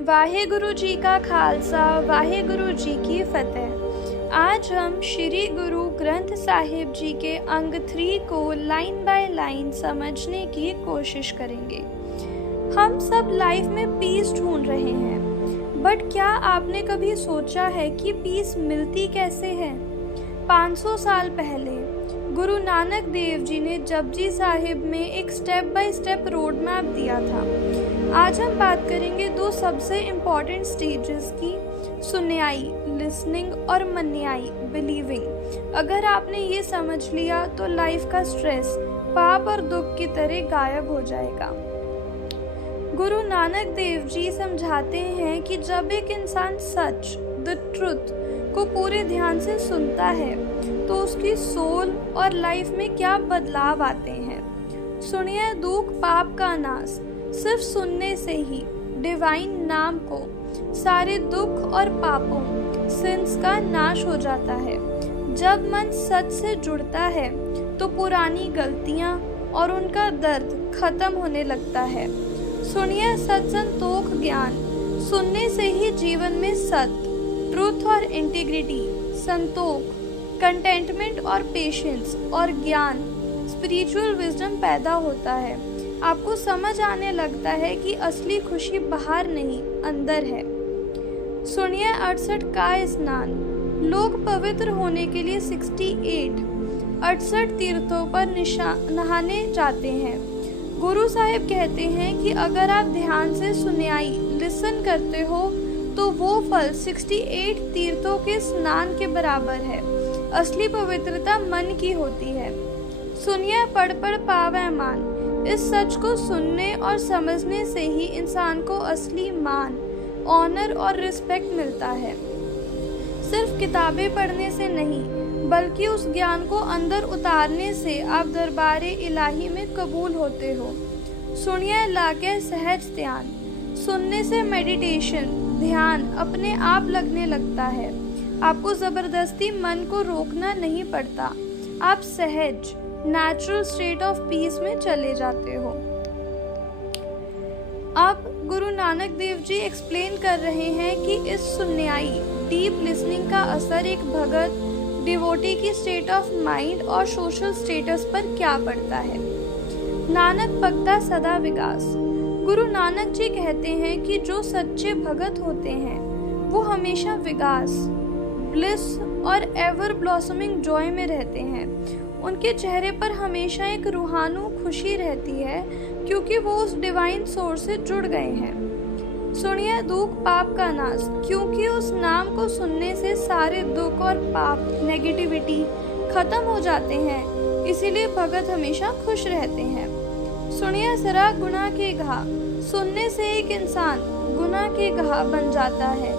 वाहेगुरु जी का खालसा, वाहेगुरु जी की फतेह। आज हम श्री गुरु ग्रंथ साहिब जी के अंग 3 को लाइन बाय लाइन समझने की कोशिश करेंगे। हम सब लाइफ में पीस ढूंढ रहे हैं, बट क्या आपने कभी सोचा है कि पीस मिलती कैसे है? 500 साल पहले गुरु नानक देव जी ने जपजी साहिब में एक step by step road map दिया था। आज हम बात करेंगे 2 सबसे इम्पॉर्टेंट स्टेजेस की, सुन्याई लिसनिंग और मन्याई बिलीविंग। अगर आपने ये समझ लिया तो लाइफ का स्ट्रेस पाप और दुख की तरह गायब हो जाएगा। गुरु नानक देव जी समझाते हैं कि जब एक इंसान सच द ट्रुथ को पूरे ध्यान से सुनता है तो उसकी सोल और लाइफ में क्या बदलाव आते हैं। सुनिए दुख पाप का नाश, सिर्फ सुनने से ही डिवाइन नाम को सारे दुख और पापों सिंस का नाश हो जाता है। जब मन सच से जुड़ता है तो पुरानी गलतियां और उनका दर्द खत्म होने लगता है। सुनिए सत संतोख ज्ञान, सुनने से ही जीवन में सत्य, ट्रूथ और इंटीग्रिटी, संतोख, कंटेंटमेंट और पेशेंस और ज्ञान, स्पिरिचुअल विजडम पैदा होता है। आपको समझ आने लगता है कि असली खुशी बाहर नहीं अंदर है। सुनिए 68 का स्नान। लोग पवित्र होने के लिए 68 तीर्थों पर नहाने जाते हैं। गुरु साहिब कहते हैं कि अगर आप ध्यान से सुन्याई लिसन करते हो तो वो फल 68 तीर्थों के स्नान के बराबर है। असली पवित्रता मन की होती है। सुनिए पढ़ पढ़ पावे मान। इस सच को सुनने और समझने से ही इंसान को असली मान, ऑनर और रिस्पेक्ट मिलता है। सिर्फ किताबें पढ़ने से नहीं, बल्कि उस ज्ञान को अंदर उतारने से आप दरबारे इलाही में कबूल होते हो। सुनिए लाके सहज ध्यान। सुनने से मेडिटेशन ध्यान अपने आप लगने लगता है। आपको जबरदस्ती मन को रोकना नहीं पड़ता। आप सहज नेचुरल स्टेट ऑफ पीस में चले जाते हो। अब गुरु नानक देव जी एक्सप्लेन कर रहे हैं कि इस सुन्याई डीप लिसनिंग का असर एक भगत डिवोटी की स्टेट ऑफ माइंड और सोशल स्टेटस पर क्या पड़ता है। नानक भक्ता सदा विकास। गुरु नानक जी कहते हैं कि जो सच्चे भगत होते हैं वो हमेशा विकास, ब्लिस और एवर ब्लॉसमिंग जॉय में रहते हैं। उनके चेहरे पर हमेशा एक रूहानी खुशी रहती है क्योंकि वो उस डिवाइन सोर्स से जुड़ गए हैं। सुनिए दुख पाप का नाश। क्योंकि उस नाम को सुनने से सारे दुख और पाप नेगेटिविटी खत्म हो जाते हैं, इसीलिए भगत हमेशा खुश रहते हैं। सुनिए सरा गुनाह के घा। सुनने से एक इंसान गुनाह के घा बन जाता है,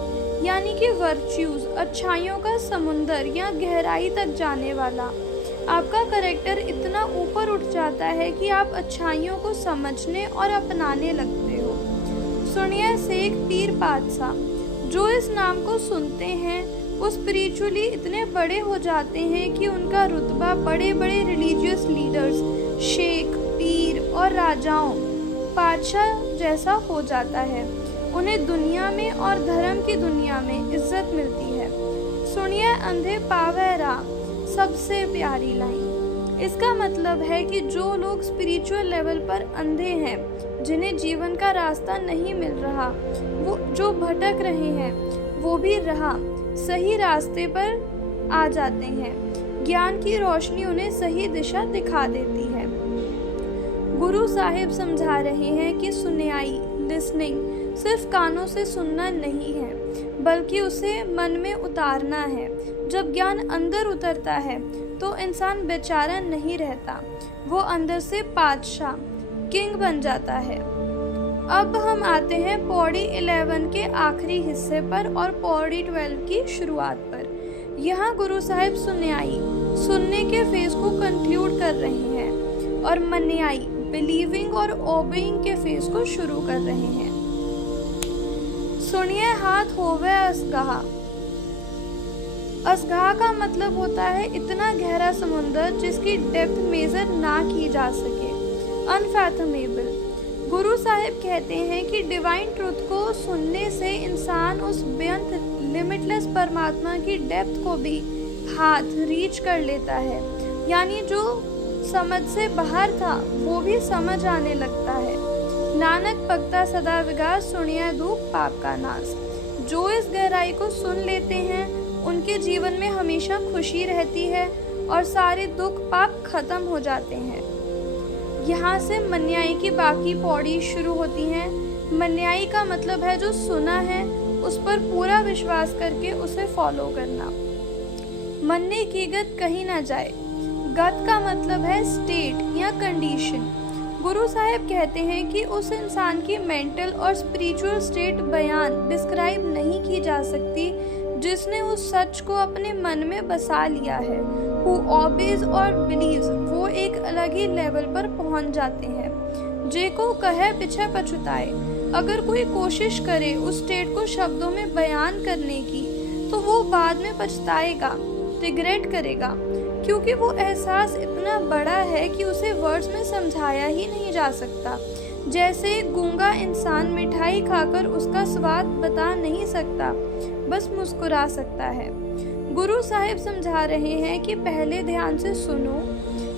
यानी कि वर्च्यूज, अच्छाइयों का समुंदर या गहराई तक जाने वाला। आपका कैरेक्टर इतना ऊपर उठ जाता है कि आप अच्छाइयों को समझने और अपनाने लगते हो। सुनिए शेख पीर पातशाह। जो इस नाम को सुनते हैं वो स्पिरिचुअली इतने बड़े हो जाते हैं कि उनका रुतबा बड़े बड़े रिलीजियस लीडर्स, शेख, पीर और राजाओं, पातशाह जैसा हो जाता है। उन्हें दुनिया में और धर्म की दुनिया में इज्जत मिलती है। सुनिए अंधे पावे राह, सबसे प्यारी लाइन। इसका मतलब है कि जो लोग स्पिरिचुअल लेवल पर अंधे हैं, जिन्हें जीवन का रास्ता नहीं मिल रहा, वो जो भटक रहे हैं, वो भी सही रास्ते पर आ जाते हैं। ज्ञान की रोशनी उन्हें सही दिशा दिखा देती है। गुरु साहिब समझा रहे हैं कि सुन्याई लिसनिंग सिर्फ कानों से सुनना नहीं है, बल्कि उसे मन में उतारना है। जब ज्ञान अंदर उतरता है तो इंसान बेचारा नहीं रहता, वो अंदर से पातशाह, किंग बन जाता है। अब हम आते हैं पौड़ी 11 के आखिरी हिस्से पर और पौड़ी 12 की शुरुआत पर। यहाँ गुरु साहिब सुन्याई सुनने के फेज को कंक्लूड कर रहे हैं और मन्याई बिलीविंग और ओबेइंग के फेज को शुरू कर रहे हैं। सुनिए हाथ होवे असगाह। असगाह का मतलब होता है इतना गहरा समुंदर जिसकी डेप्थ मेजर ना की जा सके, अनफैथमेबल। गुरु साहिब कहते हैं कि डिवाइन ट्रुथ को सुनने से इंसान उस बेअंत लिमिटलेस परमात्मा की डेप्थ को भी हाथ रीच कर लेता है, यानी जो समझ से बाहर था वो भी समझ आने लगता है। नानक भक्ता सदा विगास सुनिया दुख पाप का नाश। जो इस गहराई को सुन लेते हैं उनके जीवन में हमेशा खुशी रहती है और सारे दुख पाप खत्म हो जाते हैं। यहाँ से मन्याई की बाकी पौड़ी शुरू होती हैं। मन्याई का मतलब है जो सुना है उस पर पूरा विश्वास करके उसे फॉलो करना। मन्ने की गत कहीं ना जाए। गत का मतलब है स्टेट या कंडीशन। गुरु साहिब कहते हैं कि उस इंसान की मेंटल और स्पिरिचुअल स्टेट बयान डिस्क्राइब नहीं की जा सकती जिसने उस सच को अपने मन में बसा लिया है। Who obeys और believes वो एक अलग ही लेवल पर पहुंच जाते हैं। जे को कहे पीछे पछुताए। अगर कोई कोशिश करे उस स्टेट को शब्दों में बयान करने की तो वो बाद में पछताएगा, रिग्रेट करेगा, क्योंकि वो एहसास इतना बड़ा है कि उसे वर्ड्स में समझाया ही नहीं जा सकता। जैसे एक गूंगा इंसान मिठाई खाकर उसका स्वाद बता नहीं सकता, बस मुस्कुरा सकता है। गुरु साहिब समझा रहे हैं कि पहले ध्यान से सुनो,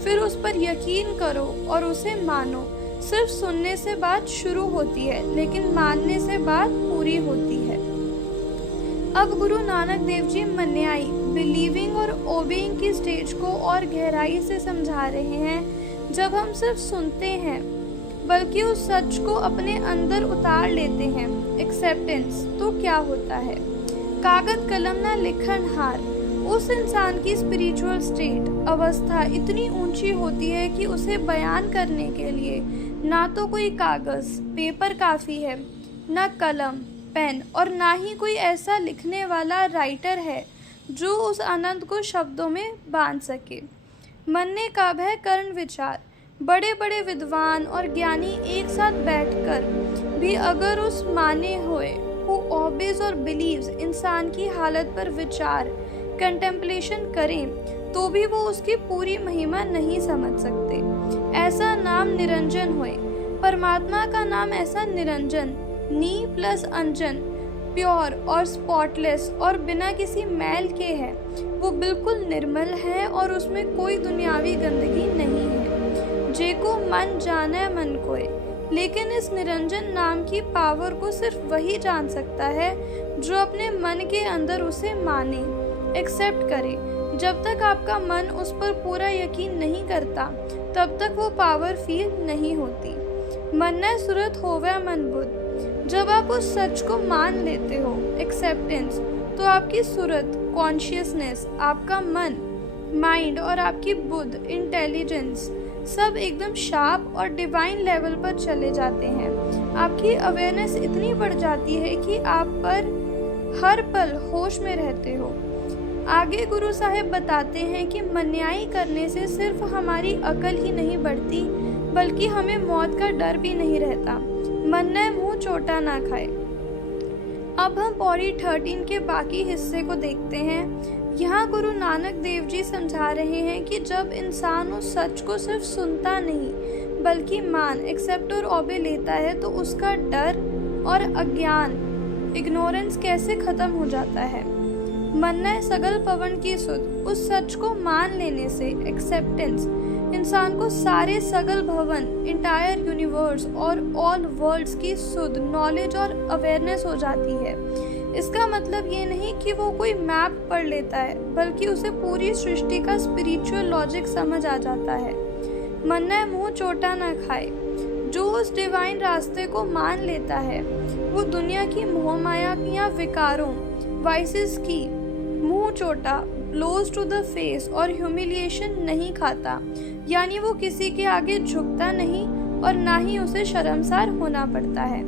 फिर उस पर यकीन करो और उसे मानो। सिर्फ सुनने से बात शुरू होती है, लेकिन मानने से बात पूरी होती है। अब गुरु नानक देव जी मन्याई, बिलीविंग और ओबेइंग की स्टेज को और गहराई से समझा रहे हैं। जब हम सिर्फ सुनते हैं बल्कि उस सच को अपने अंदर उतार लेते हैं, एक्सेप्टेंस, तो क्या होता है? कागज कलम ना लिखन हार। उस इंसान की स्पिरिचुअल स्टेट, अवस्था इतनी ऊंची होती है कि उसे बयान करने के लिए ना तो कोई कागज पेपर काफ़ी है, ना कलम पेन, और ना ही कोई ऐसा लिखने वाला राइटर है जो उस आनंद को शब्दों में बांध सके। मन्ने का भय कर्ण विचार। बड़े बड़े विद्वान और ज्ञानी एक साथ बैठकर भी अगर उस माने हुए Who obeys और believes इंसान की हालत पर विचार, कंटेम्पलेशन करें तो भी वो उसकी पूरी महिमा नहीं समझ सकते। ऐसा नाम निरंजन होए। परमात्मा का नाम ऐसा निरंजन, नी प्लस अंजन, प्योर और स्पॉटलेस और बिना किसी मैल के है। वो बिल्कुल निर्मल है और उसमें कोई दुनियावी गंदगी नहीं है। जे को मन जाने मन कोय। लेकिन इस निरंजन नाम की पावर को सिर्फ वही जान सकता है जो अपने मन के अंदर उसे माने, एक्सेप्ट करे। जब तक आपका मन उस पर पूरा यकीन नहीं करता तब तक वो पावर फील नहीं होती। मन्ना सूरत होवे मन बुद्ध। जब आप उस सच को मान लेते हो, एक्सेप्टेंस, तो आपकी सूरत, कॉन्शियसनेस, आपका मन, माइंड और आपकी बुद्ध, इंटेलिजेंस, सब एकदम शार्प और डिवाइन लेवल पर चले जाते हैं। आपकी अवेयरनेस इतनी बढ़ जाती है कि आप पर हर पल होश में रहते हो। आगे गुरु साहिब बताते हैं कि मन्याई करने से सिर्फ हमारी अकल ही नहीं बढ़ती बल्कि हमें मौत का डर भी नहीं रहता। मन्ना मुंह चोटा ना खाए। अब हम पौड़ी 13 के बाकी हिस्से को देखते हैं। यहाँ गुरु नानक देव जी समझा रहे हैं कि जब इंसान उस सच को सिर्फ सुनता नहीं बल्कि मान, एक्सेप्ट और ओबे लेता है तो उसका डर और अज्ञान, इग्नोरेंस कैसे खत्म हो जाता है। मन्ना सगल पवन की सुध। उस सच को मान लेने से, एक्सेप्टेंस, इंसान को सारे सगल भवन, इंटायर यूनिवर्स और ऑल वर्ल्ड्स की सुध, नॉलेज और अवेयरनेस हो जाती है। इसका मतलब ये नहीं कि वो कोई मैप पढ़ लेता है बल्कि उसे पूरी सृष्टि का स्पिरिचुअल लॉजिक समझ आ जाता है। मन्ना मुंह चोटा ना खाए। जो उस डिवाइन रास्ते को मान लेता है वो दुनिया की मोहमाया या विकारों, वाइसेस की मुंह चोटा, ब्लोज टू द फेस और ह्यूमिलिएशन नहीं खाता, यानी वो किसी के आगे झुकता नहीं और ना ही उसे शर्मसार होना पड़ता है।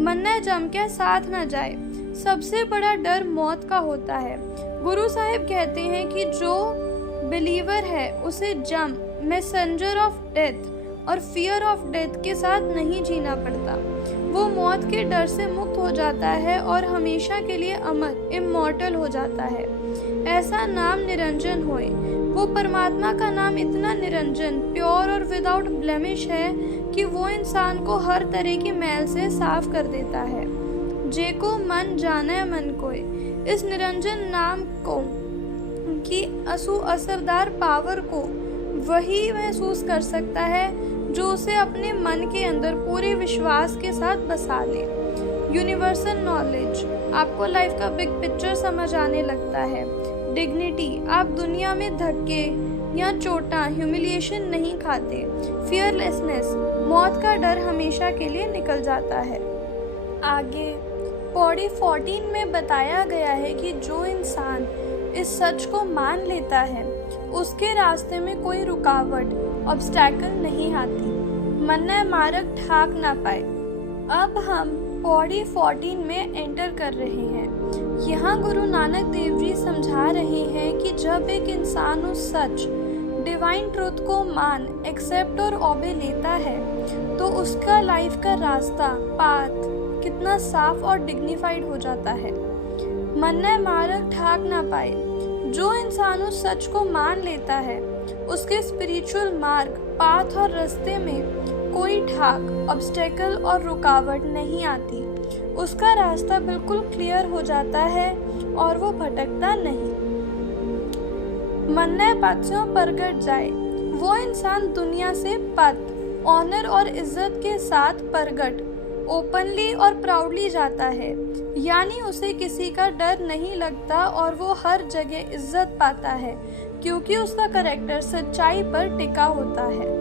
मन्ना जम के साथ ना जाए। सबसे बड़ा डर मौत का होता है। गुरु साहिब कहते हैं कि जो बिलीवर है उसे जम, मैसेंजर ऑफ डेथ और फियर ऑफ डेथ के साथ नहीं जीना पड़ता। वो मौत के डर से मुक्त हो जाता है और हमेशा के लिए अमर, इमॉर्टल हो जाता है। ऐसा नाम निरंजन होए। वो परमात्मा का नाम इतना निरंजन, प्योर और विदाउट ब्लेमिश है कि वो इंसान को हर तरह की मैल से साफ कर देता है। जेको मन जाने मन कोय, इस निरंजन नाम को की असरदार पावर को वही महसूस कर सकता है जो उसे अपने मन के अंदर पूरे विश्वास के साथ बसा ले। यूनिवर्सल नॉलेज, आपको लाइफ का बिग पिक्चर समझ आने लगता है। डिग्निटी, आप दुनिया में धक्के या चोटा ह्यूमिलिएशन नहीं खाते। फियरलेसनेस, मौत का डर हमेशा के लिए निकल जाता है। आगे पौड़ी 14 में बताया गया है कि जो इंसान इस सच को मान लेता है उसके रास्ते में कोई रुकावट ऑब्स्टैकल नहीं आती, मन्ना मार्ग ठाक ना पाए। अब हम पौड़ी 14 में एंटर कर रहे हैं। यहाँ गुरु नानक देव जी समझा रहे हैं कि जब एक इंसान उस सच डिवाइन ट्रूथ को मान, एक्सेप्ट और ओबे लेता है तो उसका लाइफ का रास्ता, पाथ कितना साफ और डिग्निफाइड हो जाता है। मन्ना मार्ग ठाक ना पाए, जो इंसान उस सच को मान लेता है उसके स्पिरिचुअल मार्ग, पाथ और रास्ते में कोई ठाक, ऑब्स्टेकल और रुकावट नहीं आती। उसका रास्ता बिल्कुल क्लियर हो जाता है और वो भटकता नहीं। मन्ना पथों परगट जाए, वो इंसान दुनिया से पथ, ऑनर और इज्जत के साथ परगट, ओपनली और प्राउडली जाता है, यानी उसे किसी का डर नहीं लगता और वो हर जगह इज्जत पाता है क्योंकि उसका कैरेक्टर सच्चाई पर टिका होता है।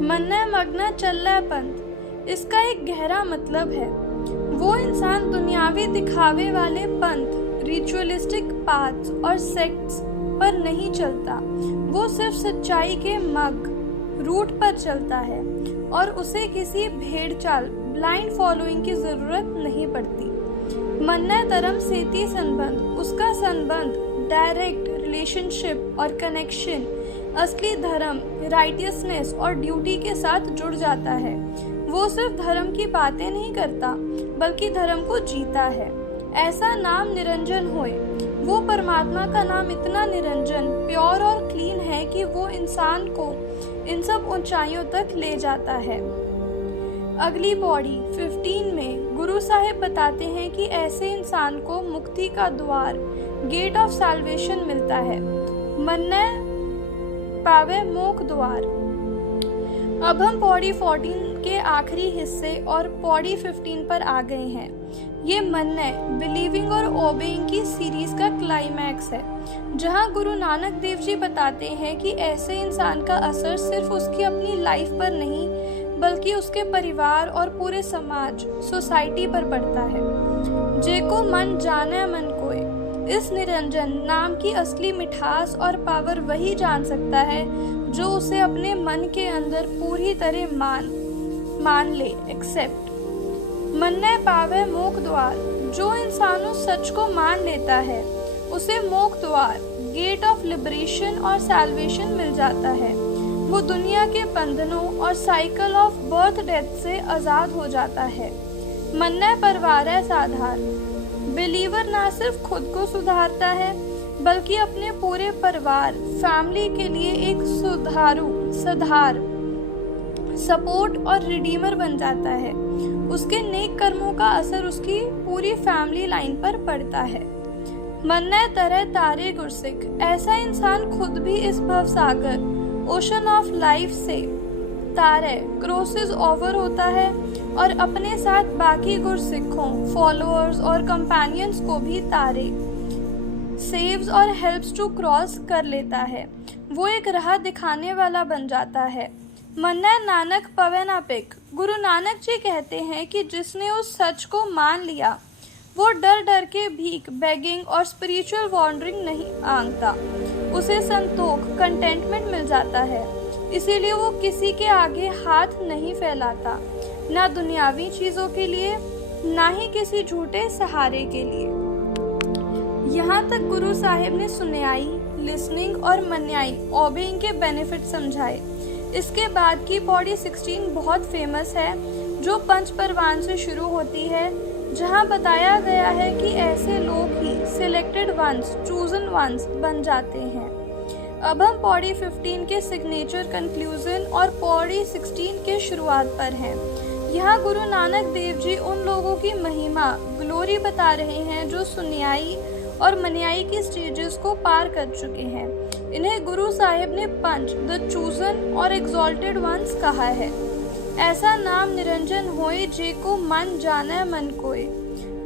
मन्ना मगना चल्ला पंथ, इसका एक गहरा मतलब है वो इंसान दुनियावी दिखावे वाले पंथ, रिचुअलिस्टिक पाथ्स और सेक्ट्स पर नहीं चलता। वो सिर्फ सच्चाई के मग रूट पर चलता है और उसे किसी भेड़ चाल, ब्लाइंड फॉलोइंग की जरूरत नहीं पड़ती। मन्ना धर्म सेती संबंध, उसका संबंध डायरेक्ट रिलेशनशिप और कनेक्शन असली धर्म, राइटियसनेस और ड्यूटी के साथ जुड़ जाता है। वो सिर्फ धर्म की बातें नहीं करता बल्कि धर्म को जीता है। ऐसा नाम निरंजन होए, वो परमात्मा का नाम इतना निरंजन, प्योर और क्लीन है कि वो इंसान को इन सब ऊंचाइयों तक ले जाता है। अगली पौड़ी 15 में गुरु साहिब बताते हैं कि ऐसे इंसान को मुक्ति का द्वार, गेट ऑफ सैल्वेशन मिलता है। मन्ना पावे मोक्ष द्वार। अब हम पौड़ी 14 के आखिरी हिस्से और पौड़ी 15 पर आ गए हैं। ये मन्ना बिलीविंग और ओबेइंग की सीरीज का क्लाइमैक्स है, जहां गुरु नानक देव जी बताते हैं कि ऐसे इंसान का असर सिर्फ उसकी अपनी लाइफ पर नहीं बल्कि उसके परिवार और पूरे समाज, सोसाइटी पर पड़ता है। जेको मन जाने मन कोय, इस निरंजन नाम की असली मिठास और पावर वही जान सकता है जो उसे अपने मन के अंदर पूरी तरह मान ले, एक्सेप्ट। मन्ना पावे मोक्ष द्वार, जो इंसान उस सच को मान लेता है उसे मोक्ष द्वार, गेट ऑफ लिबरेशन और सैल्वेशन मिल जाता है। वो दुनिया के बंधनों और साइकिल ऑफ बर्थ डेथ से आज़ाद हो जाता है। मन्ना परिवार है साधार, बिलीवर ना सिर्फ खुद को सुधारता है बल्कि अपने पूरे परिवार, फैमिली के लिए एक सुधार, सपोर्ट और रिडीमर बन जाता है। उसके नेक कर्मों का असर उसकी पूरी फैमिली लाइन पर पड़ता है। मन्ना तरह तारे गुरसिक, ऐसा इंसान खुद भी इस भवसागर, ओशन ऑफ लाइफ से तारे क्रॉसेस ओवर होता है और अपने साथ बाकी गुरसिखों, फॉलोअर्स और कंपेनियंस को भी तारे सेव्स और हेल्प्स टू क्रॉस कर लेता है। वो एक राह दिखाने वाला बन जाता है। मन्ना नानक पवेनापिक, गुरु नानक जी कहते हैं कि जिसने उस सच को मान लिया वो डर डर के भीख, बेगिंग और स्पिरिचुअल वॉन्डरिंग नहीं मांगता। उसे संतोष, कंटेंटमेंट मिल जाता है। इसीलिए वो किसी के आगे हाथ नहीं फैलाता, ना दुनियावी चीज़ों के लिए ना ही किसी झूठे सहारे के लिए। यहाँ तक गुरु साहिब ने सुनयाई, लिसनिंग और मन्याई, ओबेइंग के बेनिफिट समझाए। इसके बाद की पौड़ी 16 बहुत फेमस है, जो पंच परवान से शुरू होती है, जहाँ बताया गया है कि ऐसे लोग ही सिलेक्टेड वंस, चूजन वंस बन जाते हैं। अब हम पौड़ी 15 के सिग्नेचर कंक्लूजन और पौड़ी 16 के शुरुआत पर हैं। यहाँ गुरु नानक देव जी उन लोगों की महिमा ग्लोरी बता रहे हैं जो सुन्याई और मन्याई की स्टेजेस को पार कर चुके हैं। इन्हें गुरु साहिब ने पंच, द चूजन और एग्जॉल्टेड वंस कहा है। ऐसा नाम निरंजन होए जे को मन जाने मन कोय।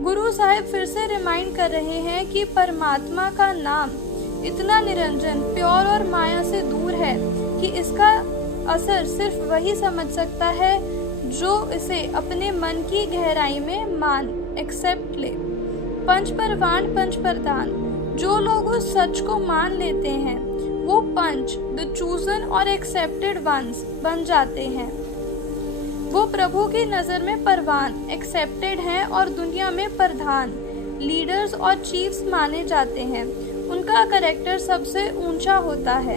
गुरु साहिब फिर से रिमाइंड कर रहे हैं कि परमात्मा का नाम इतना निरंजन, प्योर और माया से दूर है कि इसका असर सिर्फ वही समझ सकता है जो इसे अपने मन की गहराई में मान, एक्सेप्ट ले। पंच परवान पंच प्रधान, जो लोग उस सच को मान लेते हैं वो पंच, द चूजन और एक्सेप्टेड वंस बन जाते हैं। वो प्रभु की नज़र में परवान, एक्सेप्टेड हैं और दुनिया में प्रधान, लीडर्स और चीफ्स माने जाते हैं। उनका कैरेक्टर सबसे ऊंचा होता है।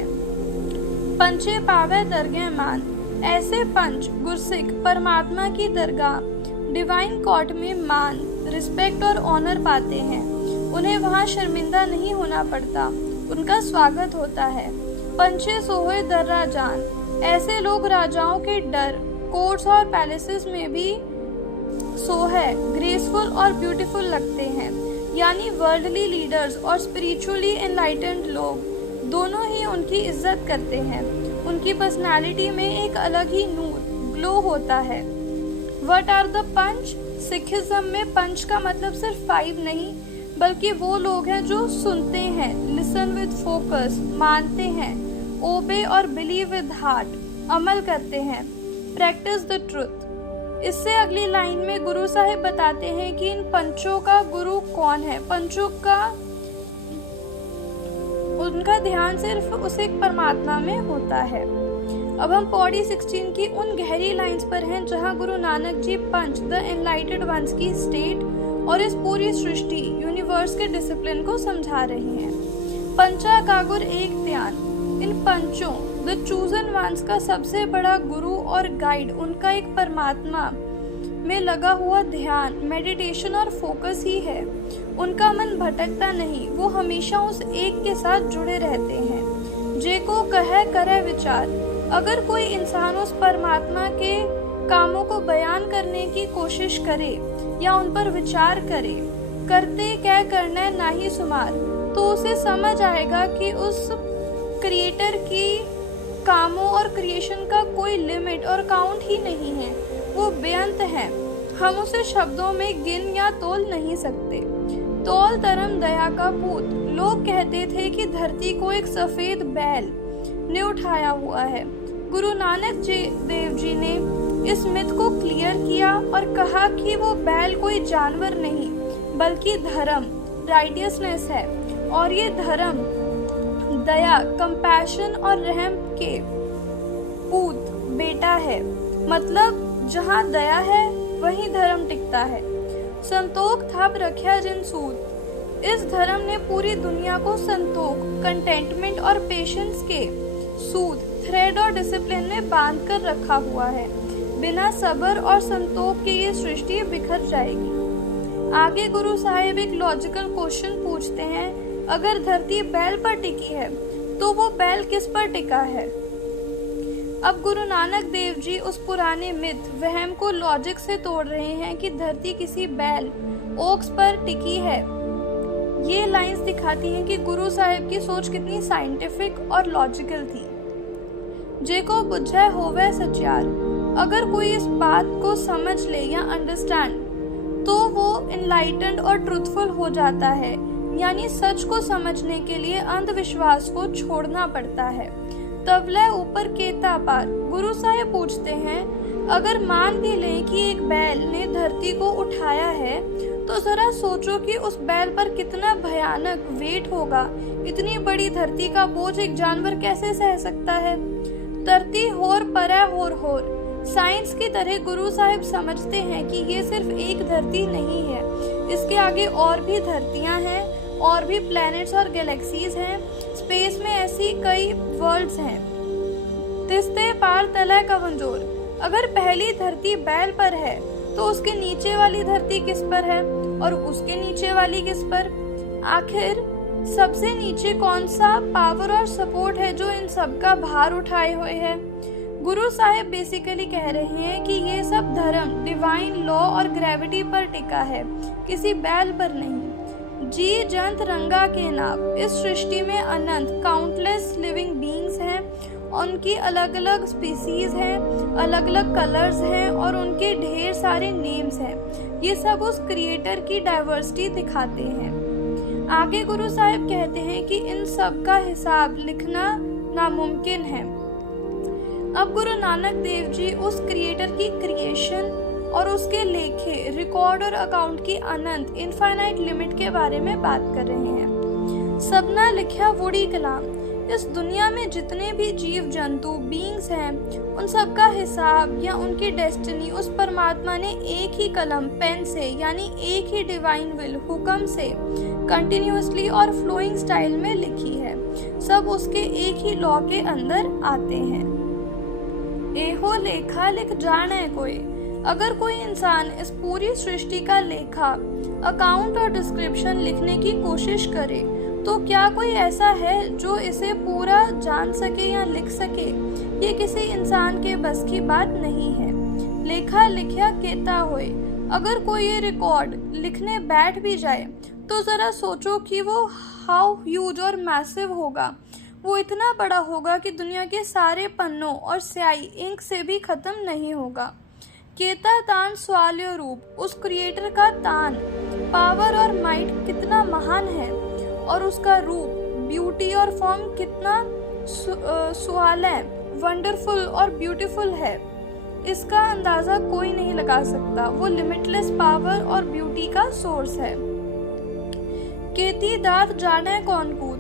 पंचे पावे दरगाह मान, ऐसे पंच गुरसिक परमात्मा की दरगाह डिवाइन कोर्ट में मान, रिस्पेक्ट और ऑनर पाते हैं। उन्हें वहाँ शर्मिंदा नहीं होना पड़ता, उनका स्वागत होता है। पंचे सोहे दर्रा जान, ऐसे लोग राजाओं के डर, कोर्ट्स और पैलेसेस में भी सोहे ग्रेसफुल और ब्यूटीफुल लगते हैं। यानी वर्ल्डली लीडर्स और स्पिरिचुअली एनलाइटेंड लोग दोनों ही उनकी इज्जत करते हैं। उनकी पर्सनालिटी में एक अलग ही नूर, ग्लो होता है। What are the panch? Sikhism में पंच का मतलब सिर्फ 5 नहीं, बल्कि वो लोग हैं जो सुनते हैं, लिसन विद फोकस, मानते हैं, ओबे और बिलीव विद हार्ट, अमल करते हैं, प्रैक्टिस द ट्रुथ। इससे अगली लाइन में गुरु साहिब बताते हैं कि इन पंचों का गुरु कौन है। पंचों का उनका ध्यान सिर्फ उस एक परमात्मा में होता है। अब हम पौड़ी 16 की उन गहरी लाइंस पर हैं जहां गुरु नानक जी पंच, द एनलाइटेड वंस की स्टेट और इस पूरी सृष्टि, यूनिवर्स के डिसिप्लिन को समझा रहे हैं। पंचाकागुर एक ध्यान, इन पंचों द चूजन वंस का सबसे बड़ा गुरु और गाइड उनका एक परमात्मा में लगा हुआ ध्यान, मेडिटेशन और फोकस ही है। उनका मन भटकता नहीं, वो हमेशा उस एक के साथ जुड़े रहते हैं। जे को कहे करे विचार, अगर कोई इंसान उस परमात्मा के कामों को बयान करने की कोशिश करे या उन पर विचार करे, करते क्या करना ना ही सुमार, तो उसे समझ आएगा कि उस क्रिएटर की कामों और क्रिएशन का कोई लिमिट और काउंट ही नहीं है। वो बेअंत है, हम उसे शब्दों में गिन या तोल नहीं सकते। तोल धर्म दया का पूत, लोग कहते थे कि धरती को एक सफेद बैल ने उठाया हुआ है। गुरु नानक देव जी ने इस मिथ को क्लियर किया और कहा कि वो बैल कोई जानवर नहीं बल्कि धर्म, राइटियसनेस है। और ये धर्म दया, कंपैशन और रहम के पूत, बेटा है। मतलब जहाँ दया है वहीं धर्म टिकता है। संतोख थप रखा जिन सूद, इस धर्म ने पूरी दुनिया को संतोख, कंटेंटमेंट और पेशेंस के सूद, थ्रेड और डिसिप्लिन में बांध कर रखा हुआ है। बिना सब्र और संतोख के ये सृष्टि बिखर जाएगी। आगे गुरु साहिब एक लॉजिकल क्वेश्चन पूछते हैं, अगर धरती बैल पर टिकी है तो वो बैल किस पर टिका है? अब गुरु नानक देव जी उस पुराने मिथ, वहम को लॉजिक से तोड़ रहे हैं कि धरती किसी बैल, ओक्स पर टिकी है। ये लाइंस दिखाती हैं कि गुरु साहिब की सोच कितनी साइंटिफिक और लॉजिकल थी। जेको बुझे होवे सचियार, अगर कोई इस बात को समझ ले या अंडरस्टैंड तो वो इनलाइटेंड और ट्रूथफुल हो जाता है। यानी सच को समझने के लिए अंधविश्वास को छोड़ना पड़ता है। तबले ऊपर केता पार, गुरु साहिब पूछते हैं, अगर मान भी लें कि एक बैल ने धरती को उठाया है तो जरा सोचो कि उस बैल पर कितना भयानक वेट होगा। इतनी बड़ी धरती का बोझ एक जानवर कैसे सह सकता है? धरती होर परे होर। साइंस की तरह गुरु साहिब समझते हैं कि ये सिर्फ एक धरती नहीं है, इसके आगे और भी धरतियां हैं, और भी प्लैनेट्स और गैलेक्सीज हैं। स्पेस में ऐसी कई वर्ल्ड्स हैं। तिस्ते पार तलय कवंजोर, अगर पहली धरती बैल पर है तो उसके नीचे वाली धरती किस पर है और उसके नीचे वाली किस पर? आखिर सबसे नीचे कौन सा पावर और सपोर्ट है जो इन सब का भार उठाए हुए है? गुरु साहिब बेसिकली कह रहे हैं कि ये सब धर्म डिवाइन लॉ और ग्रेविटी पर टिका है, किसी बैल पर नहीं। जी जंत रंगा के नाम। इस सृष्टि में अनंत काउंटलेस लिविंग बीइंग्स हैं, उनकी अलग अलग स्पीसीज हैं, अलग अलग कलर्स हैं और उनके ढेर सारे नेम्स हैं। ये सब उस क्रिएटर की डाइवर्सिटी दिखाते हैं। आगे गुरु साहिब कहते हैं कि इन सब का हिसाब लिखना नामुमकिन है। अब गुरु नानक देव जी उस क्रिएटर की क्रिएशन और उसके लेखे रिकॉर्ड और अकाउंट की अनंत इनफाइनाइट लिमिट के बारे में बात कर रहे हैं। सबना लिखा वोड़ी कलाम। इस दुनिया में जितने भी जीव जंतु बीइंग्स हैं, उन सब का हिसाब या उनकी डेस्टिनी उस परमात्मा ने एक ही कलम पेन से यानी एक ही डिवाइन विल हुक्म से कंटिन्यूअसली और फ्लोइंग स्टाइल में लिखी है। सब उसके एक ही लॉ के अंदर आते हैं। एहो लेखा लिख जाने कोई। अगर कोई इंसान इस पूरी सृष्टि का लेखा अकाउंट और डिस्क्रिप्शन लिखने की कोशिश करे तो क्या कोई ऐसा है जो इसे पूरा जान सके या लिख सके? ये किसी इंसान के बस की बात नहीं है। लेखा लिखया केता होए। अगर कोई ये रिकॉर्ड लिखने बैठ भी जाए तो जरा सोचो कि वो हाउ ह्यूज और मैसिव होगा। वो इतना बड़ा होगा कि दुनिया के सारे पन्नों और स्याही इंक से भी खत्म नहीं होगा। केता तान स्वाल्य रूप। उस क्रिएटर का तान, पावर और माइट कितना महान है और उसका रूप, ब्यूटी और फॉर्म कितना सुहालय, वंडरफुल और ब्यूटीफुल है। इसका अंदाजा कोई नहीं लगा सकता। वो लिमिटलेस पावर और ब्यूटी का सोर्स है। केती दात जाने कौन कूद।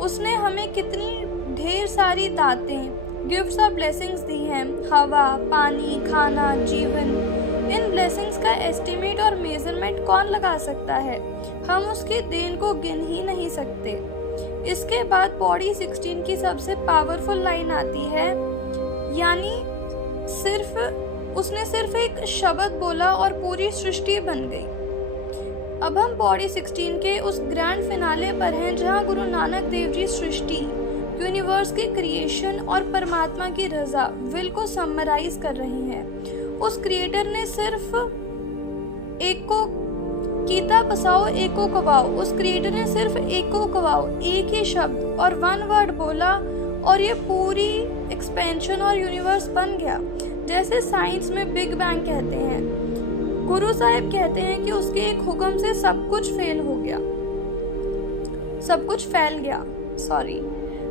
उसने हमें कितनी ढेर सारी दातें, गिफ्ट्स और ब्लेसिंग्स दी हैं। हवा, पानी, खाना, जीवन। इन ब्लेसिंग्स का एस्टिमेट और मेजरमेंट कौन लगा सकता है? हम उसकी देन को गिन ही नहीं सकते। इसके बाद पौड़ी 16 की सबसे पावरफुल लाइन आती है, यानी उसने सिर्फ एक शब्द बोला और पूरी सृष्टि बन गई। अब हम पौड़ी 16 के उस ग्रैंड फिनाले पर हैं जहां गुरु नानक देव जी सृष्टि, यूनिवर्स की क्रिएशन और परमात्मा की रजा विल को समराइज कर रहे हैं। उस क्रिएटर ने सिर्फ एक को कीता बसाओ एको कवाओ। उस क्रिएटर ने सिर्फ एको कवाओ, एक ही शब्द और वन वर्ड बोला और ये पूरी एक्सपेंशन और यूनिवर्स बन गया। जैसे साइंस में बिग बैंग कहते हैं, गुरु साहिब कहते हैं कि उसके एक हुक्म से सब कुछ फैल गया।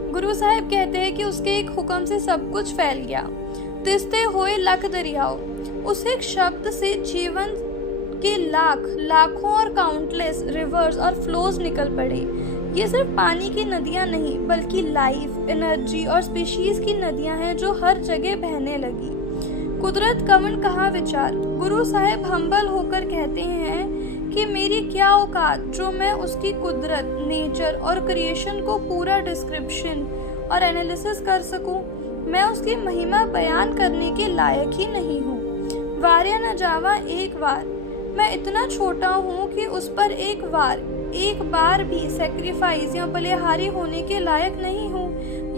गुरु साहिब कहते हैं कि उसके एक हुक्म से सब कुछ फैल गया। तिस्ते हुए लख दरियाओ। उस एक शब्द से जीवन के लाखों और काउंटलेस रिवर्स और फ्लोज निकल पड़े। ये सिर्फ पानी की नदियां नहीं बल्कि लाइफ, एनर्जी और स्पीशीज की नदियां हैं जो हर जगह बहने लगी। कुदरत कवन कहाँ विचार। गुरु साहिब हम्बल होकर कहते हैं कि मेरी क्या औकात जो मैं उसकी कुदरत, नेचर और क्रिएशन को पूरा डिस्क्रिप्शन और एनालिसिस कर सकूं। मैं उसकी महिमा बयान करने के लायक ही नहीं हूँ। वार्या न जावा एक बार। मैं इतना छोटा हूँ कि उस पर एक बार भी सैक्रिफाइस या बलिहारी होने के लायक नहीं हूँ।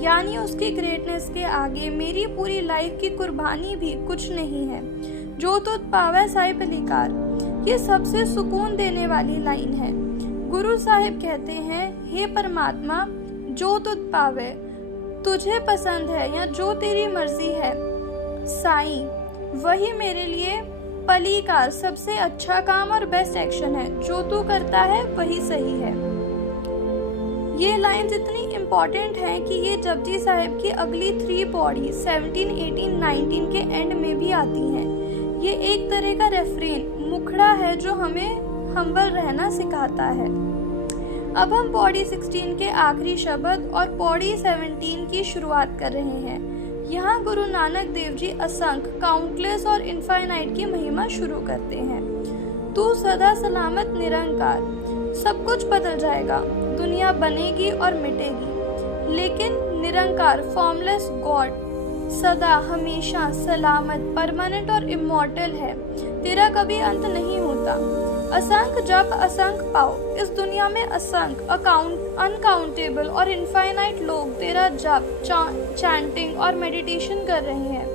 यानी उसकी ग्रेटनेस के आगे मेरी पूरी लाइफ की कुर्बानी भी कुछ नहीं है। जो तुझ पावे साई पलिकार। ये सबसे सुकून देने वाली लाइन है। गुरु साहिब कहते हैं, हे परमात्मा, जो तुझ पावे, तुझे पसंद है या जो तेरी मर्जी है साईं, वही मेरे लिए पलीकार सबसे अच्छा काम और बेस्ट एक्शन है। जो तू करता है वही सही है। ये लाइन्स इतनी इम्पोर्टेंट हैं कि ये जपजी साहिब की अगली 3 पौड़ी 17, 18, 19 के एंड में भी आती हैं। ये एक तरह का रेफरेन, मुखड़ा है जो हमें हम्बल रहना सिखाता है। अब हम पौड़ी 16 के आखिरी शब्द और पौड़ी 17 की शुरुआत कर रहे हैं। यहाँ गुरु नानक देव जी असंख्य, काउंटलेस और इनफाइनाइट की महिमा शुरू करते हैं। तू सदा सलामत निरंकार। सब कुछ बदल जाएगा, दुनिया बनेगी और मिटेगी, लेकिन निरंकार फॉर्मलेस गॉड सदा हमेशा सलामत, परमानेंट और इमॉर्टल है। तेरा कभी अंत नहीं होता। असंख जप असंख पाओ। इस दुनिया में असंख अनकाउंटेबल और इनफाइनाइट लोग तेरा जप, चैंटिंग और मेडिटेशन कर रहे हैं,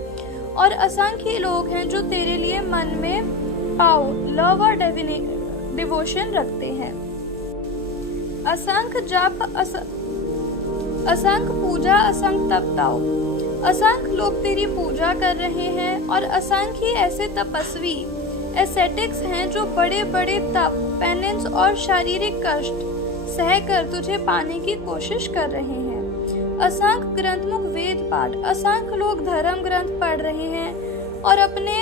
और असंख्य ही लोग हैं जो तेरे लिए मन में पाओ, लव और डिवोशन रखते हैं। असंख जप असंख पूजा असंख तप ताओ। असंख्य लोग तेरी पूजा कर रहे हैं, और असंख्य ही ऐसे तपस्वी एसेटिक्स हैं जो बड़े बड़े तप, पेनेंस और शारीरिक कष्ट सहकर तुझे पाने की कोशिश कर रहे हैं। असंख्य ग्रंथमुख वेद पाठ। असंख्य लोग धर्म ग्रंथ पढ़ रहे हैं और अपने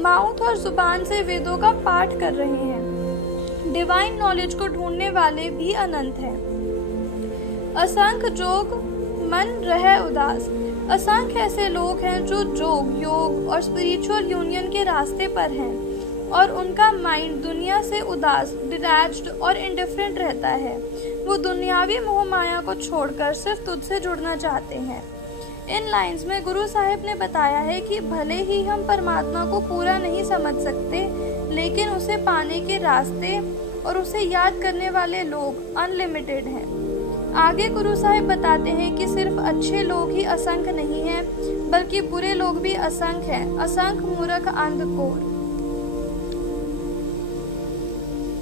माउथ और जुबान से वेदों का पाठ कर रहे हैं। डिवाइन नॉलेज को ढूंढने वाले भी अनंत हैं। असंख्य जोग मन रहे उदास। असंख्य ऐसे लोग हैं जो जोग, योग और स्पिरिचुअल यूनियन के रास्ते पर हैं, और उनका माइंड दुनिया से उदास, डिटैच्ड और इंडिफरेंट रहता है। वो दुनियावी मोह माया को छोड़कर सिर्फ तुझसे जुड़ना चाहते हैं। इन लाइंस में गुरु साहिब ने बताया है कि भले ही हम परमात्मा को पूरा नहीं समझ सकते, लेकिन उसे पाने के रास्ते और उसे याद करने वाले लोग अनलिमिटेड हैं। आगे गुरु साहिब बताते हैं कि सिर्फ अच्छे लोग ही असंख्य नहीं हैं, बल्कि बुरे लोग भी असंख्य हैं। असंख्य मूर्ख अंधकोर।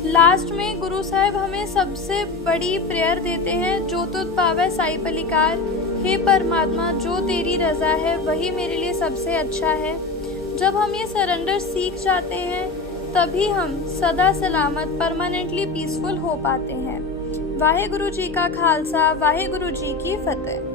लास्ट में गुरु साहिब हमें सबसे बड़ी प्रेयर देते हैं, जो तुझ पावे साई पलिकार। हे परमात्मा, जो तेरी रजा है वही मेरे लिए सबसे अच्छा है। जब हम ये सरेंडर सीख जाते हैं, तभी हम सदा सलामत, परमानेंटली पीसफुल हो पाते हैं। वाहे गुरु जी का खालसा, वाहे गुरु जी की फतेह।